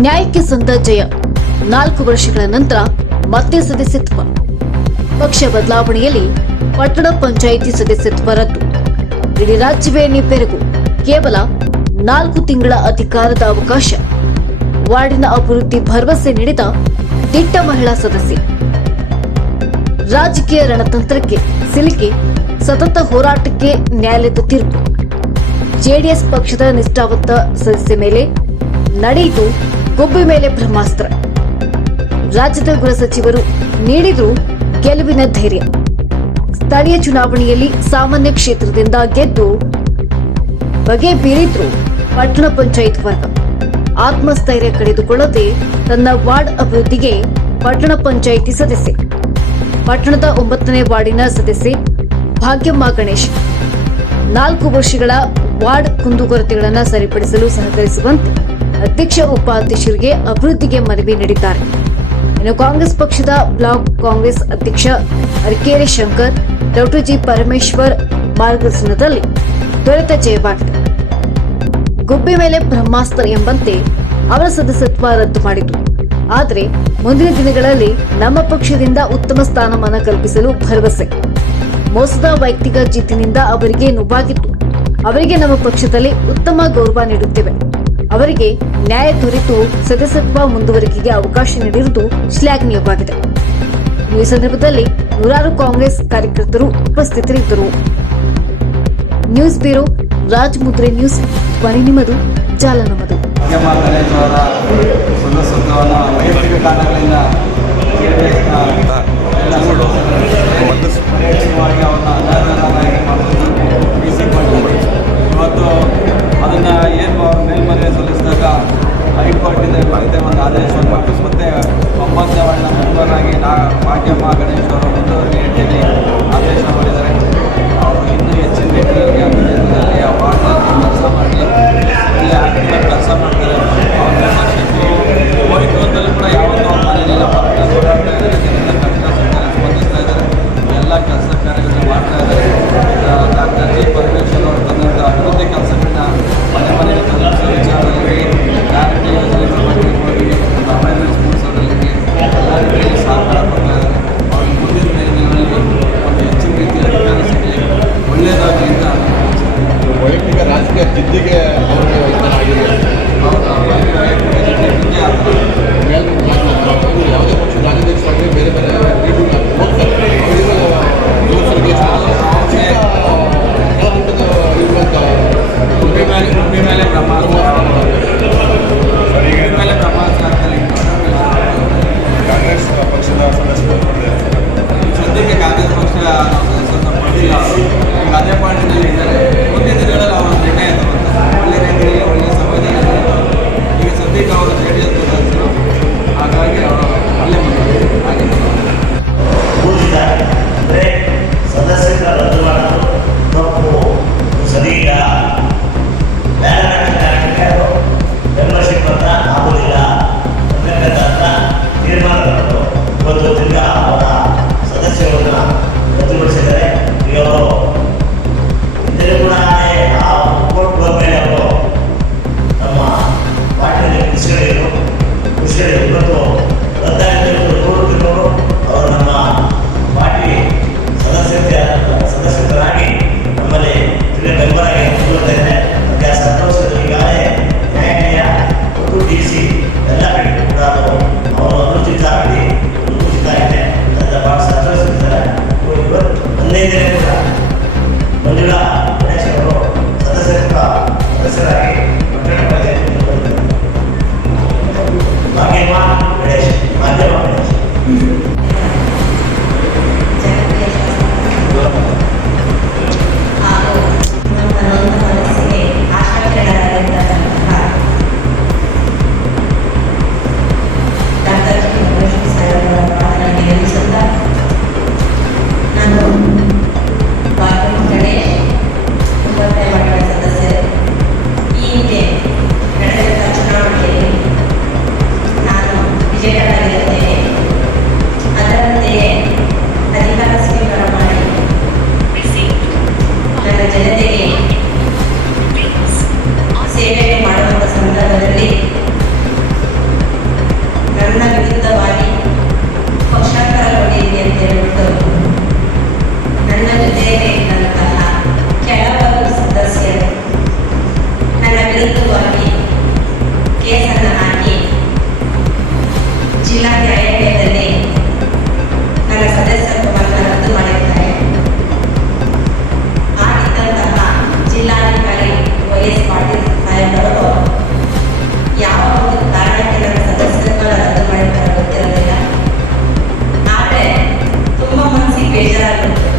ನ್ಯಾಯಕ್ಕೆ ಸಂದ ಜಯ. ನಾಲ್ಕು ವರ್ಷಗಳ ನಂತರ ಮತ್ತೆ ಸದಸ್ಯತ್ವ. ಪಕ್ಷ ಬದಲಾವಣೆಯಲ್ಲಿ ಪಟ್ಟಣ ಪಂಚಾಯಿತಿ ಸದಸ್ಯತ್ವ ರದ್ದು. ಇಡೀ ರಾಜ್ಯವೇ ನಿಬ್ಬೆರಗು. ಕೇವಲ ನಾಲ್ಕು ತಿಂಗಳ ಅಧಿಕಾರದ ಅವಕಾಶ. ವಾರ್ಡಿನ ಅಭಿವೃದ್ಧಿ ಭರವಸೆ ನೀಡಿದ ದಿಟ್ಟ ಮಹಿಳಾ ಸದಸ್ಯೆ. ರಾಜಕೀಯ ರಣತಂತ್ರಕ್ಕೆ ಸಿಲುಕಿ ಸತತ ಹೋರಾಟಕ್ಕೆ ನ್ಯಾಯಾಲಯದ ತೀರ್ಪು. ಜೆಡಿಎಸ್ ಪಕ್ಷದ ನಿಷ್ಠಾವಂತ ಸದಸ್ಯ ಮೇಲೆ ನಡೆಯಿತು ಗುಬ್ಬಿ ಮೇಲೆ ಬ್ರಹ್ಮಾಸ್ತ್ರ. ರಾಜ್ಯದ ಗೃಹ ಸಚಿವರು ನೀಡಿದ್ರು ಗೆಲುವಿನ ಧೈರ್ಯ. ಸ್ಥಳೀಯ ಚುನಾವಣೆಯಲ್ಲಿ ಸಾಮಾನ್ಯ ಕ್ಷೇತ್ರದಿಂದ ಗೆದ್ದು ಬಗೆ ಬೀರಿದ್ರು ಪಟ್ಟಣ ಪಂಚಾಯತ್ ವರ್ಗ. ಆತ್ಮಸ್ಥೈರ್ಯ ಕಳೆದುಕೊಳ್ಳದೆ ತನ್ನ ವಾರ್ಡ್ ಅಭಿವೃದ್ಧಿಗೆ ಪಟ್ಟಣ ಪಂಚಾಯಿತಿ ಸದಸ್ಯೆ. ಪಟ್ಟಣದ ಒಂಬತ್ತನೇ ವಾರ್ಡಿನ ಸದಸ್ಯೆ ಭಾಗ್ಯಮ್ಮ ಗಣೇಶ್. ನಾಲ್ಕು ವರ್ಷಗಳ ವಾರ್ಡ್ ಕುಂದುಕೊರತೆಗಳನ್ನು ಸರಿಪಡಿಸಲು ಸಹಕರಿಸುವಂತೆ ಅಧ್ಯಕ್ಷ ಉಪಾಧ್ಯಕ್ಷರಿಗೆ ಅಭಿವೃದ್ಧಿಗೆ ಮನವಿ ನೀಡಿದ್ದಾರೆ. ಇನ್ನು ಕಾಂಗ್ರೆಸ್ ಪಕ್ಷದ ಬ್ಲಾಕ್ ಕಾಂಗ್ರೆಸ್ ಅಧ್ಯಕ್ಷ ಅರ್ಕೇರಿ ಶಂಕರ್, ಡಾಕ್ಟರ್ ಜಿ ಪರಮೇಶ್ವರ್ ಮಾರ್ಗದರ್ಶನದಲ್ಲಿ ದೊರೆತ ಜಯವಾಗಿದೆ. ಗುಬ್ಬಿ ಮೇಲೆ ಬ್ರಹ್ಮಾಸ್ತ್ರ ಎಂಬಂತೆ ಅವರ ಸದಸ್ಯತ್ವ ರದ್ದು ಮಾಡಿತು ಆದರೆ ಮುಂದಿನ ದಿನಗಳಲ್ಲಿ ನಮ್ಮ ಪಕ್ಷದಿಂದ ಉತ್ತಮ ಸ್ಥಾನಮಾನ ಕಲ್ಪಿಸಲು ಭರವಸೆ. ಮೋಸದ ವೈಯಕ್ತಿಕ ಜಿದ್ದಿನಿಂದ ಅವರಿಗೆ ನೋವಾಗಿತ್ತು. ಅವರಿಗೆ ನಮ್ಮ ಪಕ್ಷದಲ್ಲಿ ಉತ್ತಮ ಗೌರವ ನೀಡುತ್ತೇವೆ. ಅವರಿಗೆ ನ್ಯಾಯ ದೊರೆತು ಸದಸ್ಯತ್ವ ಮುಂದುವರಿಕೆಗೆ ಅವಕಾಶ ನೀಡಿರುವುದು ಶ್ಲಾಘನೀಯವಾಗಿದೆ ಈ ಸಂದರ್ಭದಲ್ಲಿ ನೂರಾರು ಕಾಂಗ್ರೆಸ್ ಕಾರ್ಯಕರ್ತರು ಉಪಸ್ಥಿತರಿದ್ದರು ನ್ಯೂಸ್ ಬ್ಯೂರೋ ರಾಜಮುದ್ರೆ ನ್ಯೂಸ್ ಧ್ವನಿ ನಿಮ್ಮದು ಜಾಲ ನಮ್ಮದು ಕಾರಣಗಳಿಂದ ಏನು ಮೇಲ್ಮನವಿ ಸಲ್ಲಿಸಿದಾಗ ಹೈಕೋರ್ಟಿಂದ ಮತ್ತೆ ಒಂದು ಆದೇಶ ಮಾಡಿಸಿ ಮತ್ತೆ ಒಂಬತ್ತನೇ ವಾರ್ಡ್ನ ಮುಂಬರಾಗಿ ನಾ ಭಾಗ್ಯಮ್ಮ ಗಣೇಶ್ ಅವರು ಮುಂದುವರಿಕೆ ಆದೇಶ ಮಾಡಿದ್ದಾರೆ. ಅವರು ಇನ್ನೂ ಹೆಚ್ಚಿನ ರೀತಿಯಲ್ಲಿ sin quebrarlo.